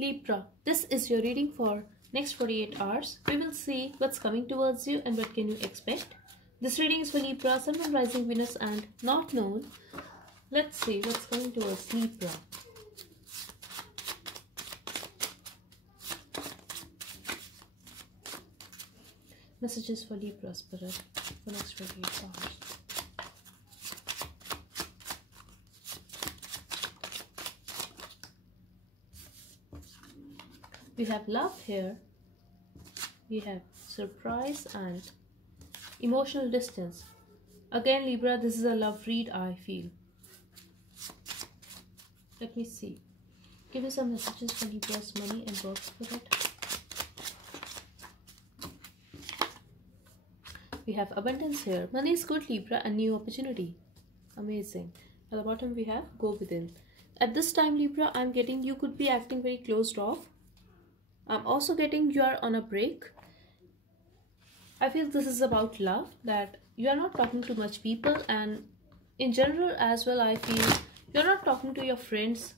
Libra, this is your reading for next 48 hours. We will see what's coming towards you and what can you expect. This reading is for Libra, Sun, Moon, Rising, Venus and Not Known. Let's see what's coming towards Libra. Messages for Libra Spirit for next 48 hours. We have love here, we have surprise and emotional distance. Again Libra, this is a love read I feel. Let me see. Give me some messages for Libra's money and work spirit. We have abundance here. Money is good Libra and new opportunity. Amazing. At the bottom we have go within. At this time Libra, I'm getting you could be acting very closed off. I'm also getting you are on a break. I feel this is about love, that you are not talking to much people, and in general as well I feel you're not talking to your friends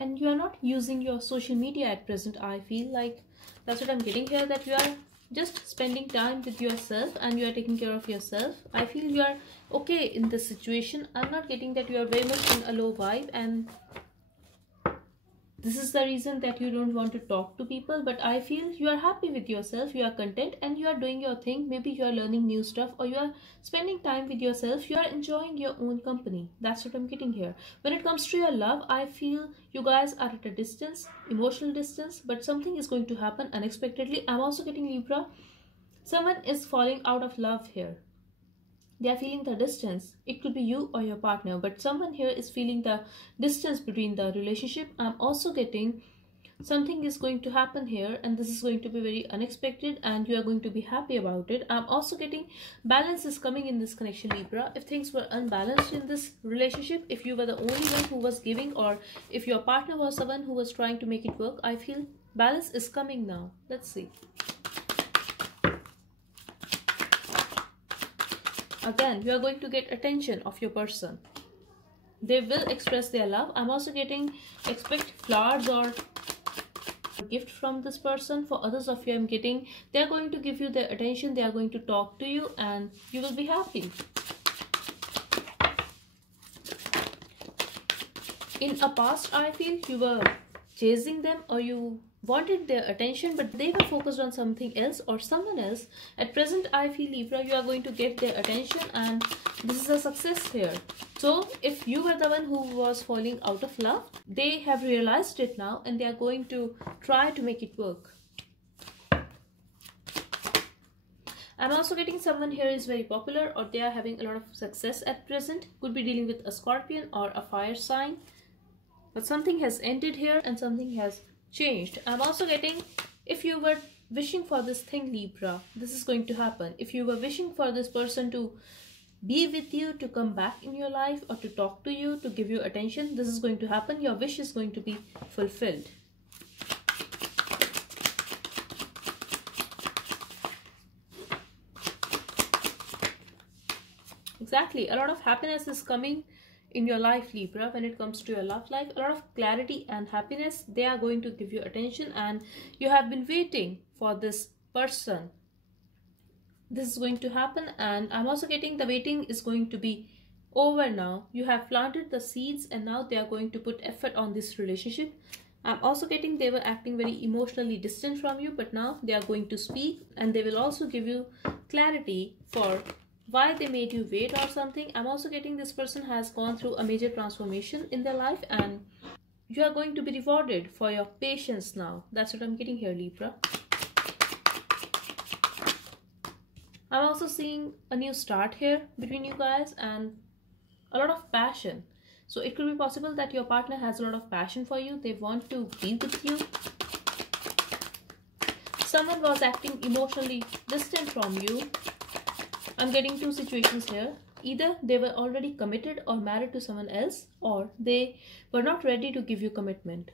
and you are not using your social media at present. I feel like that's what I'm getting here, that you are just spending time with yourself and you are taking care of yourself. I feel you are okay in this situation. I'm not getting that you are very much in a low vibe and this is the reason that you don't want to talk to people, but I feel you are happy with yourself, you are content and you are doing your thing. Maybe you are learning new stuff or you are spending time with yourself, you are enjoying your own company. That's what I'm getting here. When it comes to your love, I feel you guys are at a distance, emotional distance, but something is going to happen unexpectedly. I'm also getting Libra, someone is falling out of love here. They are feeling the distance. It could be you or your partner, but someone here is feeling the distance between the relationship. I'm also getting something is going to happen here and this is going to be very unexpected and you are going to be happy about it. I'm also getting balance is coming in this connection Libra. If things were unbalanced in this relationship, if you were the only one who was giving or if your partner was the one who was trying to make it work, I feel balance is coming now. Let's see. Again, you are going to get attention of your person. They will express their love. I'm also getting expect flowers or gift from this person. For others of you, I'm getting they are going to give you their attention. They are going to talk to you and you will be happy. In a past, I feel you were chasing them or you wanted their attention, but they were focused on something else or someone else. At present, I feel Libra, you are going to get their attention and this is a success here. So if you were the one who was falling out of love, they have realized it now and they are going to try to make it work. I'm also getting someone here is very popular or they are having a lot of success at present. Could be dealing with a Scorpion or a fire sign. But something has ended here and something has changed. I'm also getting if you were wishing for this thing Libra, this is going to happen. If you were wishing for this person to be with you, to come back in your life or to talk to you, to give you attention, this is going to happen. Your wish is going to be fulfilled. Exactly, a lot of happiness is coming in your life Libra. When it comes to your love life, a lot of clarity and happiness, they are going to give you attention and you have been waiting for this person. This is going to happen and I'm also getting the waiting is going to be over now. You have planted the seeds and now they are going to put effort on this relationship. I'm also getting they were acting very emotionally distant from you, but now they are going to speak and they will also give you clarity for why they made you wait or something. I'm also getting this person has gone through a major transformation in their life and you are going to be rewarded for your patience now. That's what I'm getting here Libra. I'm also seeing a new start here between you guys and a lot of passion. So it could be possible that your partner has a lot of passion for you. They want to be with you. Someone was acting emotionally distant from you. I'm getting two situations here. Either they were already committed or married to someone else, or they were not ready to give you commitment.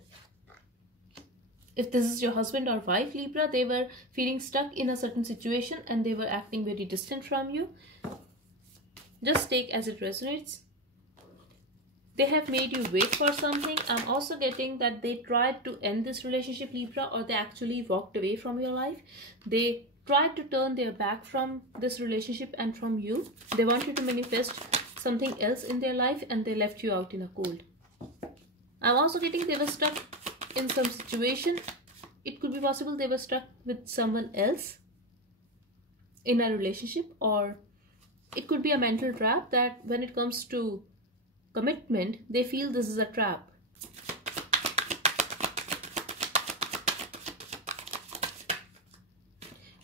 If this is your husband or wife Libra, they were feeling stuck in a certain situation and they were acting very distant from you. Just take as it resonates. They have made you wait for something. I'm also getting that they tried to end this relationship, Libra, or they actually walked away from your life. They tried to turn their back from this relationship and from you. They wanted to manifest something else in their life and they left you out in a cold. I'm also getting they were stuck in some situation. It could be possible they were stuck with someone else in a relationship, or it could be a mental trap that when it comes to commitment, they feel this is a trap.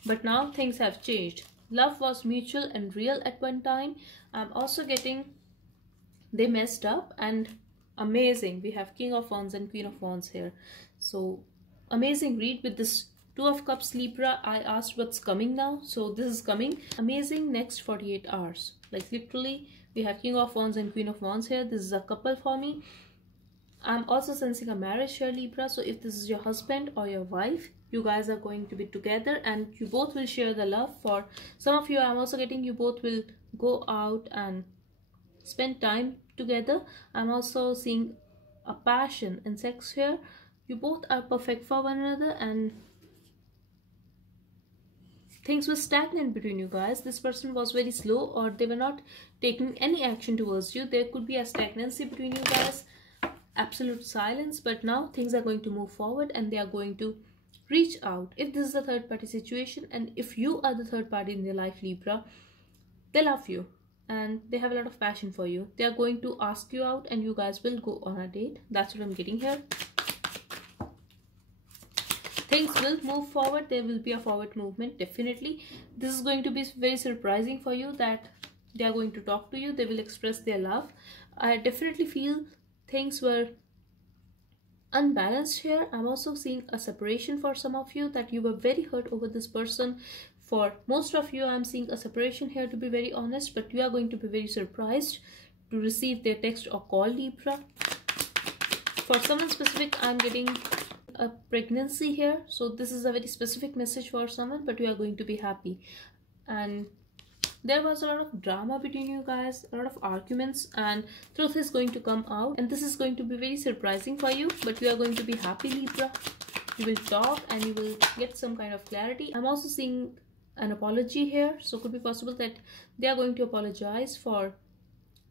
But now things have changed. Love was mutual and real at one time. I'm also getting they messed up, and amazing. We have King of Wands and Queen of Wands here. So amazing read with this Two of Cups, Libra. I asked what's coming now. So this is coming. Amazing next 48 hours. Like literally, we have King of Wands and Queen of Wands here. This is a couple for me. I'm also sensing a marriage here, Libra. So if this is your husband or your wife, you guys are going to be together and you both will share the love. For some of you, I'm also getting you both will go out and spend time together. I'm also seeing a passion and sex here. You both are perfect for one another and things were stagnant between you guys. This person was very slow, or they were not taking any action towards you. There could be a stagnancy between you guys, absolute silence. But now things are going to move forward and they are going to reach out. If this is a third party situation and if you are the third party in their life, Libra, they love you and they have a lot of passion for you. They are going to ask you out and you guys will go on a date. That's what I'm getting here. Things will move forward. There will be a forward movement, definitely. This is going to be very surprising for you that they are going to talk to you. They will express their love. I definitely feel things were unbalanced here. I'm also seeing a separation for some of you, that you were very hurt over this person. For most of you, I'm seeing a separation here, to be very honest, but you are going to be very surprised to receive their text or call, Libra. For someone specific, I'm getting a pregnancy here. So this is a very specific message for someone, but you are going to be happy. And there was a lot of drama between you guys, a lot of arguments, and truth is going to come out. And this is going to be very surprising for you, but you are going to be happy, Libra. You will talk and you will get some kind of clarity. I'm also seeing an apology here. So it could be possible that they are going to apologize for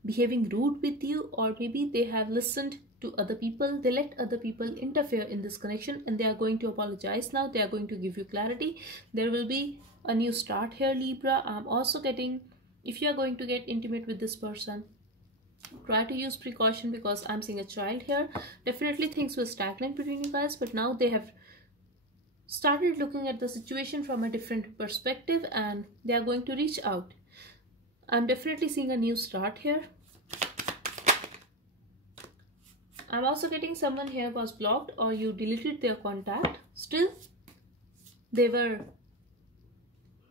behaving rude with you, or maybe they have listened to other people. They let other people interfere in this connection and they are going to apologize now. They are going to give you clarity. There will be a new start here, Libra. I'm also getting, if you are going to get intimate with this person, try to use precaution, because I'm seeing a child here. Definitely things were stagnant between you guys, but now they have started looking at the situation from a different perspective and they are going to reach out. I'm definitely seeing a new start here. I'm also getting someone here was blocked or you deleted their contact. Still, they were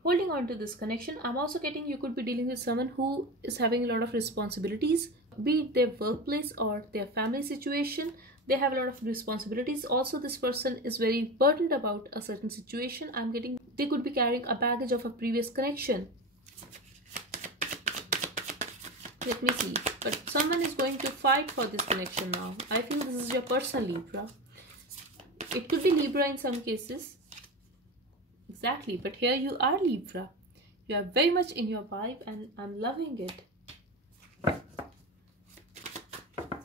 holding on to this connection. I'm also getting you could be dealing with someone who is having a lot of responsibilities, be it their workplace or their family situation. They have a lot of responsibilities. Also, this person is very burdened about a certain situation. I'm getting they could be carrying a baggage of a previous connection. Let me see. But someone is going to fight for this connection now. I feel this is your person, Libra. It could be Libra in some cases. Exactly. But here you are, Libra. You are very much in your vibe and I'm loving it.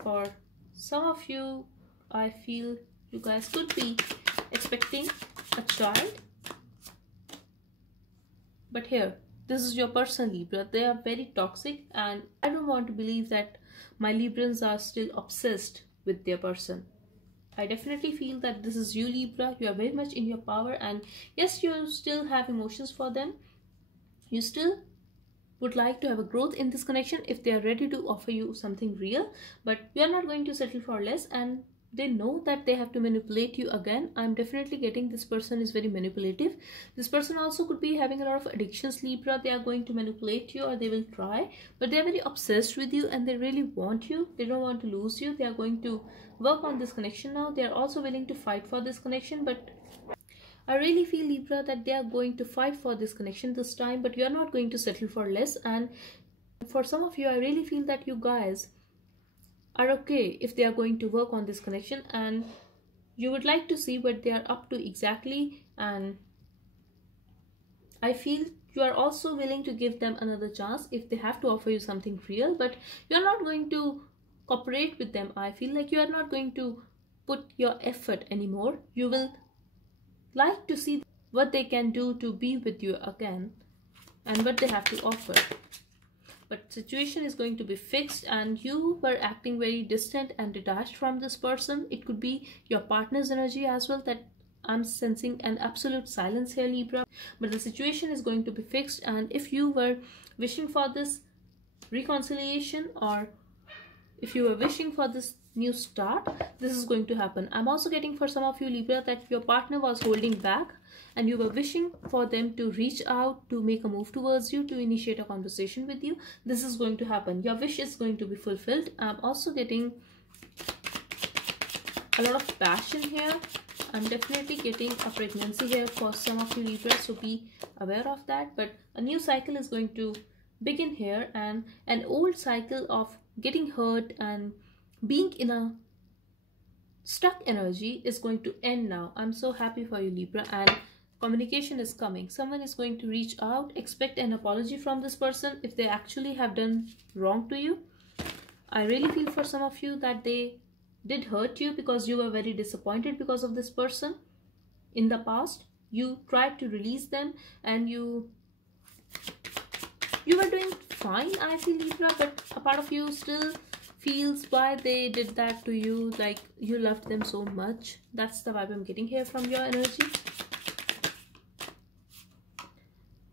For some of you, I feel you guys could be expecting a child. But here, this is your person, Libra. They are very toxic and I don't want to believe that my Librans are still obsessed with their person. I definitely feel that this is you, Libra. You are very much in your power and yes, you still have emotions for them. You still would like to have a growth in this connection if they are ready to offer you something real, but you are not going to settle for less and they know that they have to manipulate you again. I'm definitely getting this person is very manipulative. This person also could be having a lot of addictions, Libra. They are going to manipulate you or they will try, but they are very obsessed with you and they really want you. They don't want to lose you. They are going to work on this connection now. They are also willing to fight for this connection, but I really feel, Libra, that they are going to fight for this connection this time, but you are not going to settle for less. And for some of you, I really feel that you guys are okay if they are going to work on this connection, and you would like to see what they are up to exactly. And I feel you are also willing to give them another chance if they have to offer you something real, but you're not going to cooperate with them. I feel like you are not going to put your effort anymore. You will like to see what they can do to be with you again and what they have to offer. But situation is going to be fixed, and you were acting very distant and detached from this person. It could be your partner's energy as well, that I'm sensing an absolute silence here, Libra. But the situation is going to be fixed, and if you were wishing for this reconciliation, or if you were wishing for this new start, this is going to happen. I'm also getting for some of you, Libra, that your partner was holding back and you were wishing for them to reach out, to make a move towards you, to initiate a conversation with you. This is going to happen. Your wish is going to be fulfilled. I'm also getting a lot of passion here. I'm definitely getting a pregnancy here for some of you, Libra, so be aware of that. But a new cycle is going to begin here, and an old cycle of getting hurt and being in a stuck energy is going to end now. I'm so happy for you, Libra, and communication is coming. Someone is going to reach out. Expect an apology from this person if they actually have done wrong to you. I really feel for some of you that they did hurt you because you were very disappointed because of this person in the past. You tried to release them and you were doing fine, I feel, Libra, but a part of you still feels why they did that to you, like you loved them so much. That's the vibe I'm getting here from your energy.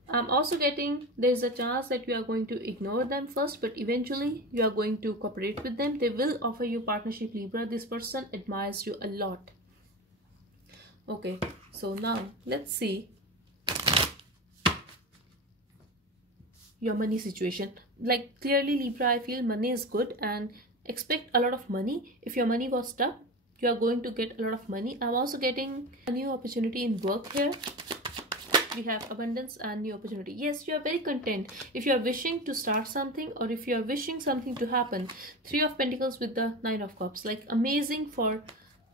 I'm also getting there's a chance that you are going to ignore them first, but eventually you are going to cooperate with them. They will offer you partnership, Libra. This person admires you a lot. Okay, so now let's see your money situation. Like clearly, Libra, I feel money is good and expect a lot of money. If your money was stuck, you are going to get a lot of money. I'm also getting a new opportunity in work here. We have abundance and new opportunity. Yes, you are very content if you are wishing to start something, or if you are wishing something to happen. 3 of Pentacles with the 9 of Cups, like amazing for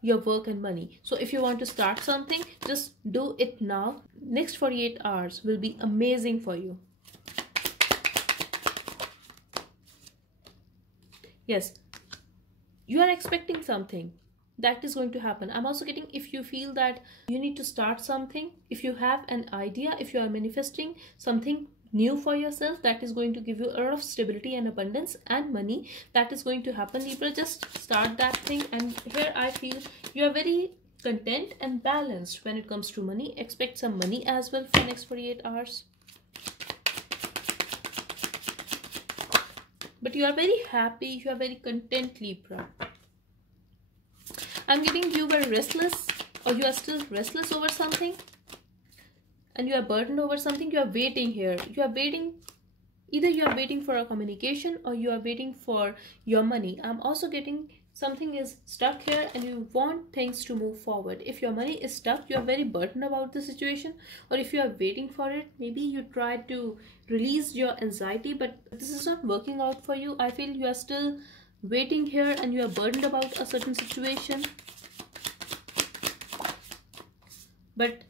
your work and money. So if you want to start something, just do it now. Next 48 hours will be amazing for you. Yes, you are expecting something that is going to happen. I'm also getting if you feel that you need to start something, if you have an idea, if you are manifesting something new for yourself, that is going to give you a lot of stability and abundance and money. That is going to happen, Libra. Just start that thing. And here I feel you are very content and balanced when it comes to money. Expect some money as well for next 48 hours. But you are very happy, you are very content, Libra. I'm getting you were restless, or you are still restless over something, and you are burdened over something. You are waiting here. You are waiting. Either you are waiting for a communication or you are waiting for your money. I'm also getting something is stuck here and you want things to move forward. If your money is stuck, you are very burdened about the situation, or if you are waiting for it, maybe you tried to release your anxiety, but this is not working out for you. I feel you are still waiting here and you are burdened about a certain situation, but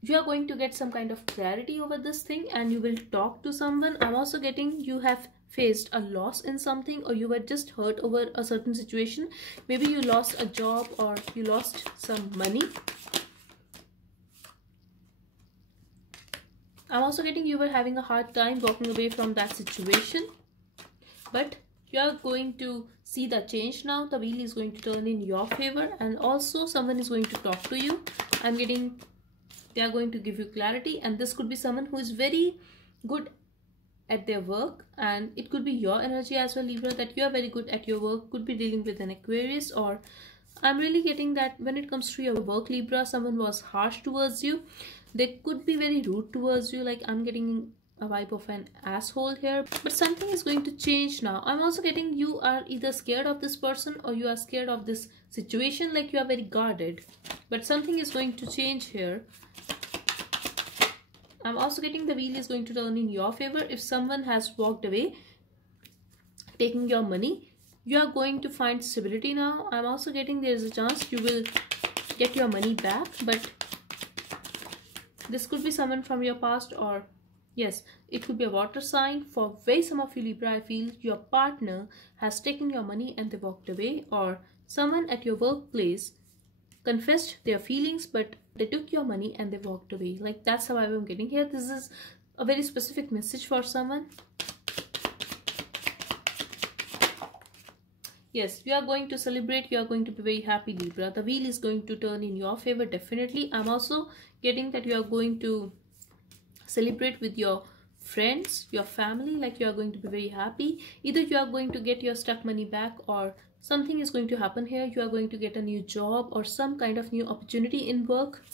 you are going to get some kind of clarity over this thing and you will talk to someone. I'm also getting you have faced a loss in something, or you were just hurt over a certain situation. Maybe you lost a job or you lost some money. I'm also getting you were having a hard time walking away from that situation, but you are going to see the change now. The wheel is going to turn in your favor, and also someone is going to talk to you. I'm getting they are going to give you clarity, and this could be someone who is very good at their work, and it could be your energy as well, Libra, that you are very good at your work. Could be dealing with an Aquarius, or I'm really getting that when it comes to your work, Libra, someone was harsh towards you. They could be very rude towards you. Like I'm getting a vibe of an asshole here, but something is going to change now. I'm also getting you are either scared of this person or you are scared of this situation, like you are very guarded, but something is going to change here. I'm also getting the wheel is going to turn in your favor. If someone has walked away taking your money, You are going to find stability now. I'm also getting there's a chance you will get your money back, but this could be someone from your past, or yes, it could be a water sign. For very some of you Libra, I feel your partner has taken your money and they walked away, or someone at your workplace confessed their feelings but they took your money and they walked away. Like, that's how I'm getting here. This is a very specific message for someone. Yes, you are going to celebrate. You are going to be very happy, Libra. The wheel is going to turn in your favor, definitely. I'm also getting that you are going to celebrate with your friends, your family. Like, you are going to be very happy. Either you are going to get your stuck money back, or something is going to happen here. You are going to get a new job or some kind of new opportunity in work,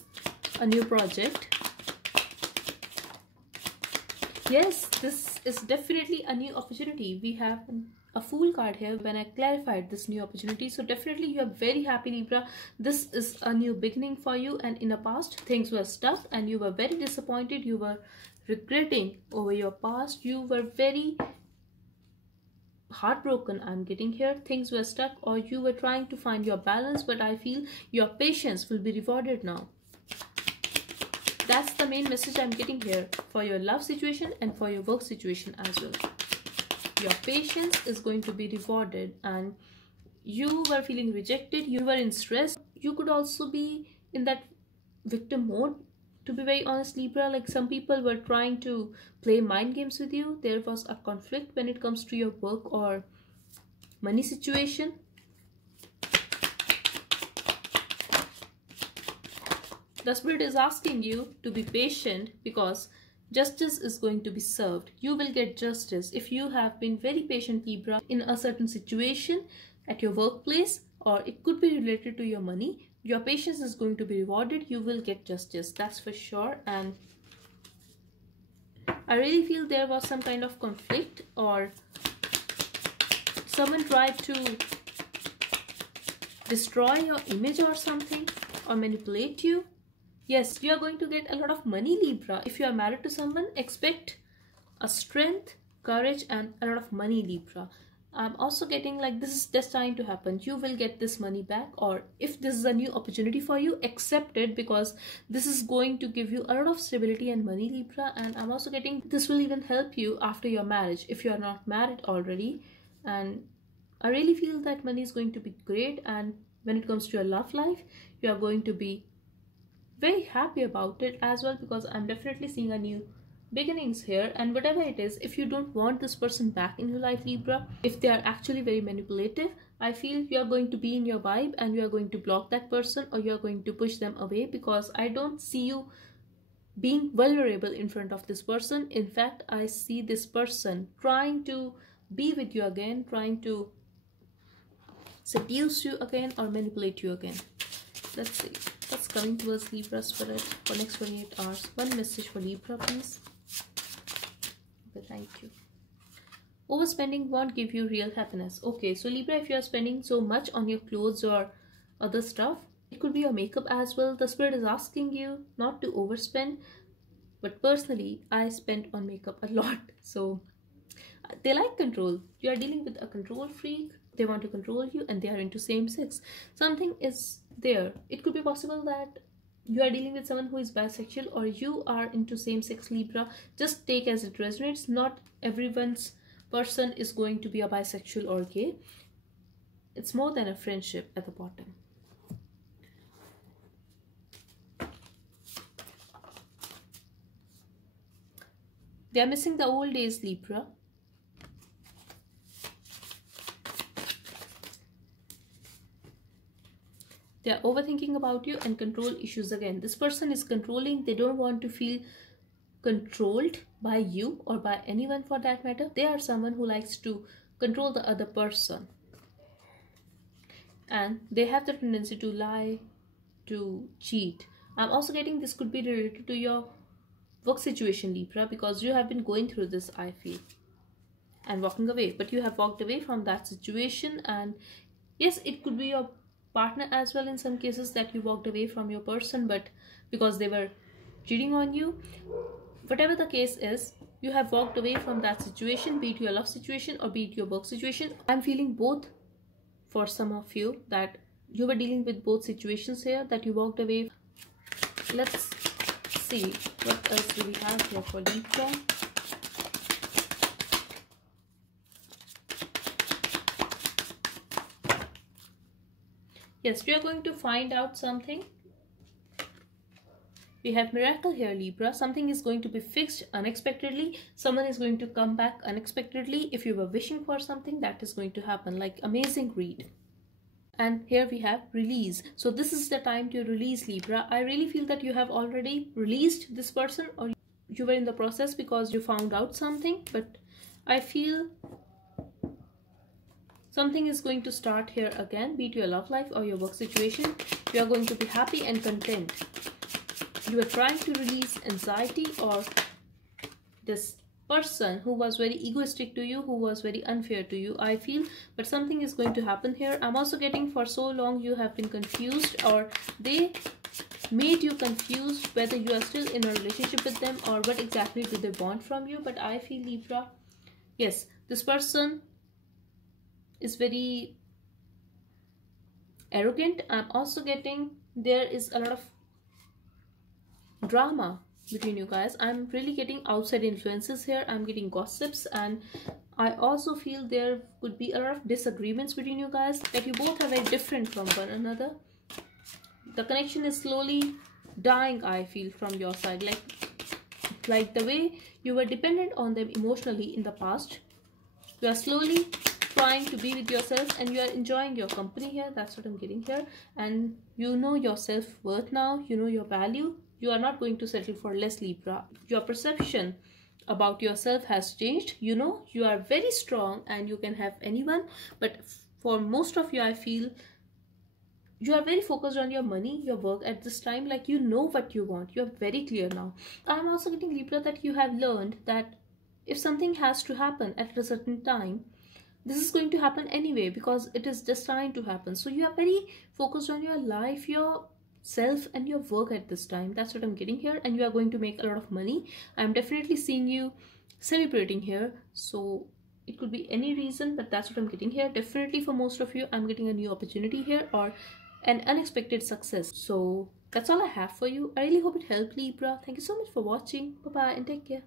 a new project. Yes, this is definitely a new opportunity. We have a Fool card here when I clarified this new opportunity. So definitely you are very happy, Libra. This is a new beginning for you, and in the past things were stuck and you were very disappointed. You were regretting over your past. You were very heartbroken. I'm getting here. Things were stuck, or you were trying to find your balance, but I feel your patience will be rewarded now. That's the main message I'm getting here for your love situation and for your work situation as well. Your patience is going to be rewarded, and you were feeling rejected, you were in stress. You could also be in that victim mode, to be very honest, Libra. Like, some people were trying to play mind games with you. There was a conflict when it comes to your work or money situation. The spirit is asking you to be patient, because justice is going to be served. You will get justice if you have been very patient, Libra, in a certain situation at your workplace, or it could be related to your money. Your patience is going to be rewarded. You will get justice, that's for sure. And I really feel there was some kind of conflict, or someone tried to destroy your image or something, or manipulate you. Yes, you are going to get a lot of money, Libra. If you are married to someone, expect a strength, courage, and a lot of money, Libra. I'm also getting like this is destined to happen. You will get this money back, or if this is a new opportunity for you, accept it, because this is going to give you a lot of stability and money, Libra. And I'm also getting this will even help you after your marriage if you are not married already. And I really feel that money is going to be great. And when it comes to your love life, you are going to be very happy about it as well, because I'm definitely seeing a new beginnings here. And whatever it is, if you don't want this person back in your life, Libra, if they are actually very manipulative, I feel you are going to be in your vibe and you are going to block that person, or you are going to push them away, because I don't see you being vulnerable in front of this person. In fact, I see this person trying to be with you again, trying to seduce you again or manipulate you again. Let's see what's coming towards Libra spirit for next 28 hours. One message for Libra, please. Okay, thank you. Overspending won't give you real happiness. Okay, so Libra, if you are spending so much on your clothes or other stuff, it could be your makeup as well. The spirit is asking you not to overspend. But personally, I spend on makeup a lot. So they like control. You are dealing with a control freak. They want to control you, and they are into same sex. Something is there. It could be possible that you are dealing with someone who is bisexual, or you are into same sex, Libra. Just take as it resonates. Not everyone's person is going to be a bisexual or gay. It's more than a friendship at the bottom. They are missing the old days, Libra. They are overthinking about you and control issues again. This person is controlling. They don't want to feel controlled by you or by anyone for that matter. They are someone who likes to control the other person. And they have the tendency to lie, to cheat. I'm also getting this could be related to your work situation, Libra, because you have been going through this, I feel, and walking away. But you have walked away from that situation. And yes, it could be your partner as well in some cases, that you walked away from your person but because they were cheating on you. Whatever the case is, you have walked away from that situation, be it your love situation or be it your work situation. I'm feeling both for some of you that you were dealing with both situations here, that you walked away. Let's see what else do we have here for Libra. Yes, we are going to find out something. We have miracle here, Libra. Something is going to be fixed unexpectedly. Someone is going to come back unexpectedly. If you were wishing for something, that is going to happen. Like amazing read. And here we have release. So this is the time to release, Libra. I really feel that you have already released this person, or you were in the process because you found out something. But I feel something is going to start here again, be it your love life or your work situation. You are going to be happy and content. You are trying to release anxiety or this person who was very egoistic to you, who was very unfair to you, I feel. But something is going to happen here. I'm also getting for so long you have been confused, or they made you confused whether you are still in a relationship with them or what exactly do they want from you. But I feel, Libra, yes, this person is very arrogant. I'm also getting there is a lot of drama between you guys. I'm really getting outside influences here. I'm getting gossips, and I also feel there could be a lot of disagreements between you guys, that you both are very different from one another. The connection is slowly dying, I feel, from your side. Like the way you were dependent on them emotionally in the past, you are slowly trying to be with yourself and you are enjoying your company here. That's what I'm getting here. And you know your self-worth now. You know your value. You are not going to settle for less, Libra. Your perception about yourself has changed. You know you are very strong and you can have anyone. But for most of you, I feel you are very focused on your money, your work at this time. Like you know what you want. You are very clear now. I'm also getting, Libra, that you have learned that if something has to happen at a certain time, this is going to happen anyway because it is destined to happen. So you are very focused on your life, your self and your work at this time. That's what I'm getting here. And you are going to make a lot of money. I'm definitely seeing you celebrating here. So it could be any reason, but that's what I'm getting here. Definitely for most of you, I'm getting a new opportunity here or an unexpected success. So that's all I have for you. I really hope it helped, Libra. Thank you so much for watching. Bye bye and take care.